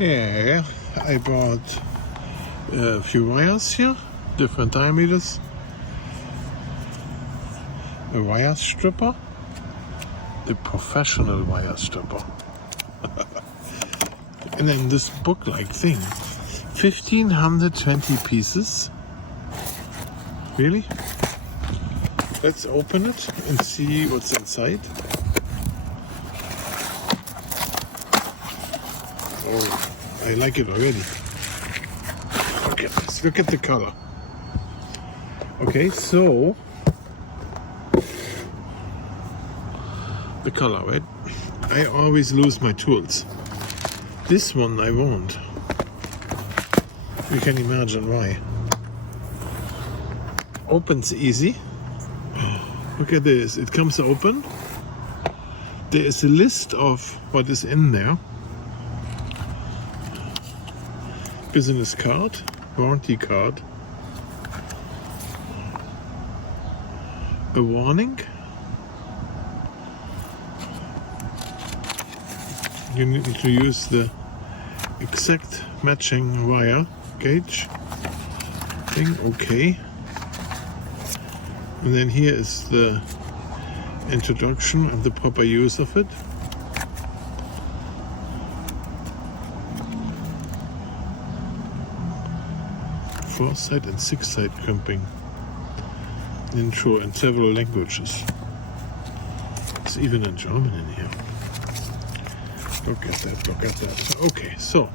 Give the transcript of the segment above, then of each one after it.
Yeah, I bought a few wires here, different diameters, a wire stripper, the professional wire stripper, and then this book-like thing, 1,520 pieces. Really? Let's open it and see what's inside. Oh, I like it already. Look at this. Look at the color. Okay, so the color, right? I always lose my tools. This one I won't. You can imagine why. Opens easy. Look at this. It comes open. There is a list of what is in there. Business card, warranty card, a warning. You need to use the exact matching wire gauge thing. Okay. And then here is the introduction and the proper use of it. Four-side and six-side crimping. Intro in several languages. It's even in German in here. Look at that, look at that. Okay, so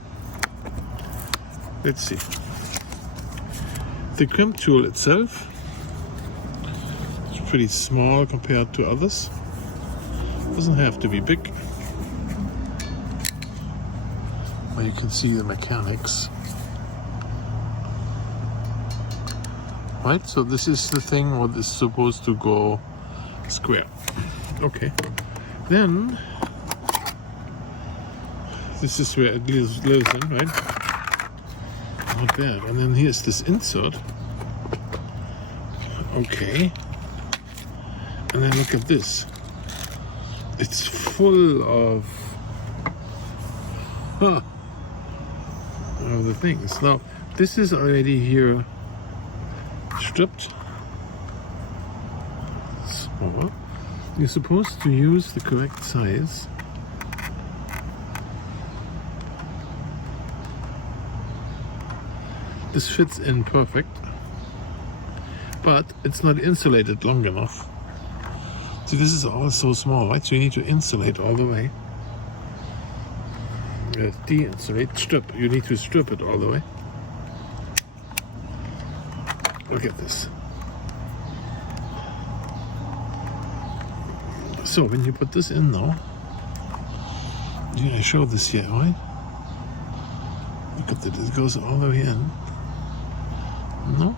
let's see. The crimp tool itself is pretty small compared to others. Doesn't have to be big. Well, you can see the mechanics. Right, so this is the thing what is supposed to go square. Okay, then this is where it lives in, right? Not bad. And then here's this insert. Okay, and then look at this. It's full of the things. Now this is already here. Stripped. Small. You're supposed to use the correct size. This fits in perfect, but it's not insulated long enough. See, this is all so small, right? So you need to insulate all the way. De-insulate, strip. You need to strip it all the way. Look at this. So when you put this in now, I showed this yet, right? Look at that, it goes all the way in. No?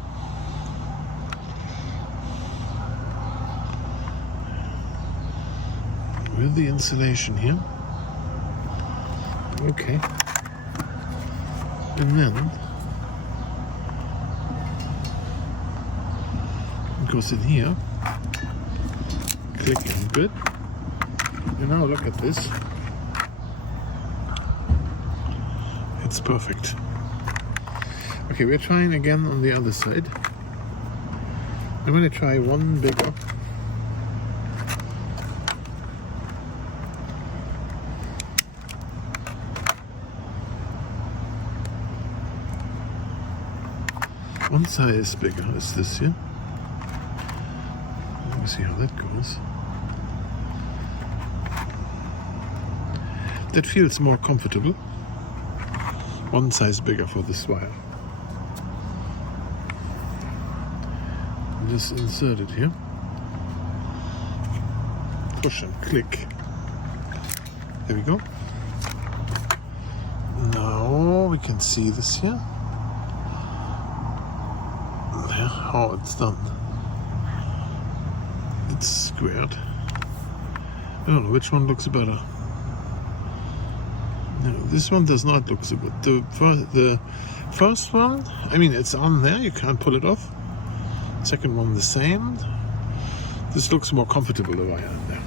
With the insulation here. Okay. And then goes in here, click in good, and now look at this, it's perfect. Okay, we're trying again on the other side. I'm going to try one bigger. One size bigger is this here. See how that goes. That feels more comfortable. One size bigger for this wire. Just insert it here. Push and click. There we go. Now we can see this here. There, how it's done. It's squared. I don't know which one looks better. No, this one does not look so good. The first one, I mean, it's on there, you can't pull it off. Second one the same. This looks more comfortable, the wire in there.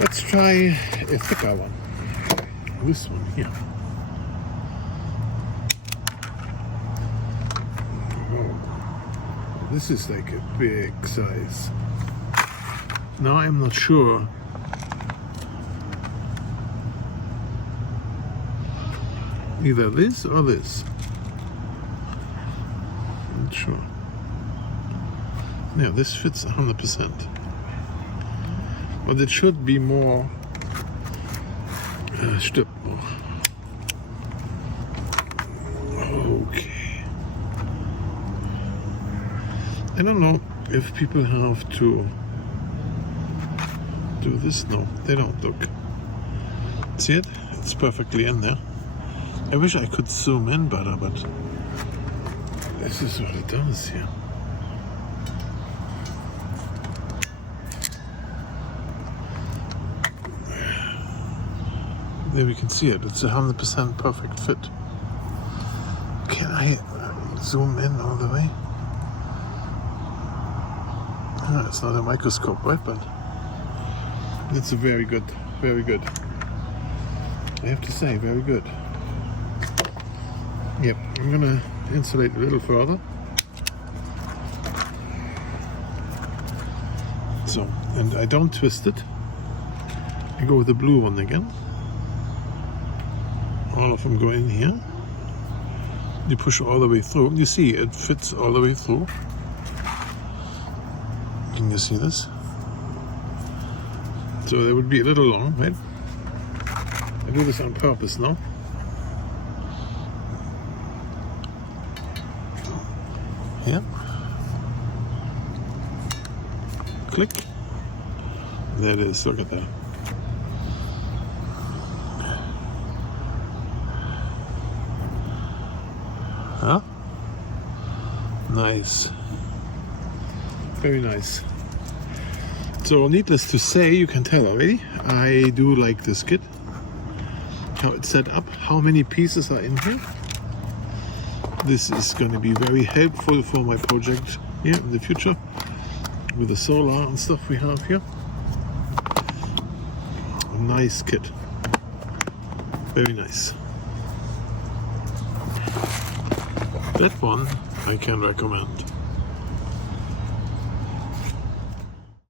Let's try a thicker one. this one here. Oh, this is like a big size. Now I'm not sure. Either this or this. Not sure. Yeah, this fits 100%. But it should be more. Stimmt noch. Okay. I don't know if people have to do this. No, they don't. Look. See it? It's perfectly in there. I wish I could zoom in better, but this is what it does here. There we can see it. It's 100% perfect fit. Can I zoom in all the way? It's not a microscope, right? But it's a very good, very good. I have to say, very good. Yep, I'm gonna insulate a little further. So, and I don't twist it. I go with the blue one again. All of them go in here. You push all the way through. You see, it fits all the way through. Can you see this? So they would be a little long, right? I do this on purpose now. Yep. Click. There it is. Look at that. Huh? Nice. Very nice. So needless to say, you can tell already, I do like this kit. How it's set up, how many pieces are in here. This is going to be very helpful for my project here in the future with the solar and stuff we have here. A nice kit. Very nice. That one I can recommend.